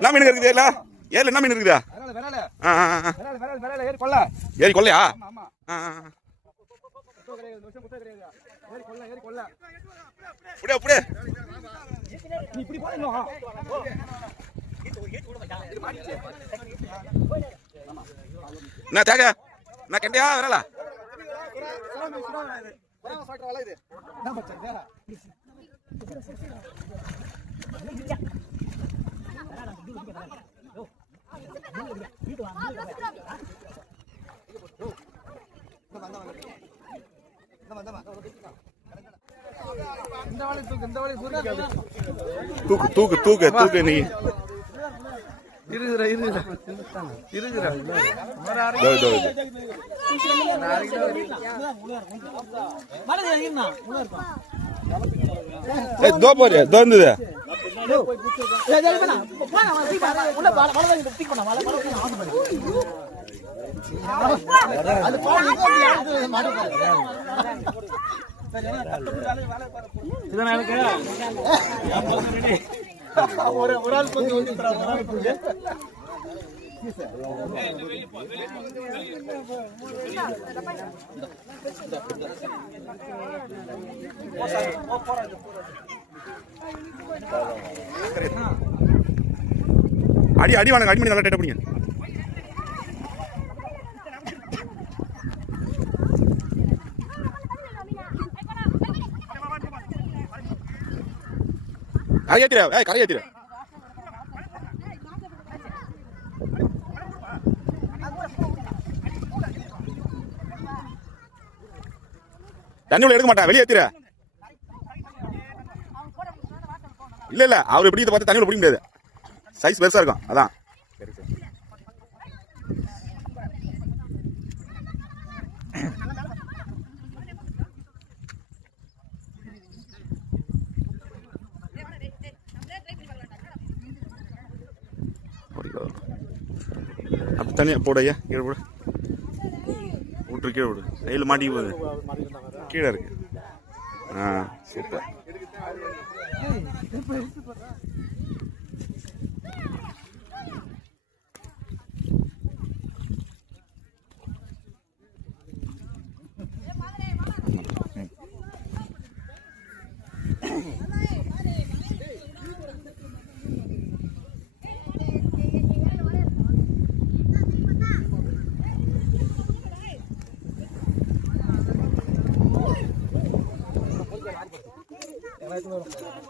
என்ன மீன் இருக்குது இல்ல ஏல என்ன மீன் இருக்குதா ஏரி கொள்ளையா புடியா புடியா என்ன தேக நான் கண்டியா வரல தூக்கு தூக்கு தூக்கு தூக்கு நீ ஒரு ஆள் கொஞ்சம் அடி அடி வாங்க அடி பண்ணி நல்லா டைட்டா பிடிங்க கரை ஏத்திர கரை ஏத்திர தண்ணி உள்ள எடுக்க மாட்டான் வெளியே ஏத்திர இல்ல இல்ல அவர் எப்படி பார்த்து தண்ணி உள்ள பிடிக்க முடியாது சைஸ் பெருசா இருக்கும் அதான் அப்படி தனியா போடையா கீழே போடு விட்டு கீழே விடு கையில் மாட்டி போகுது கீழே இருக்கு சூப்பர் Right.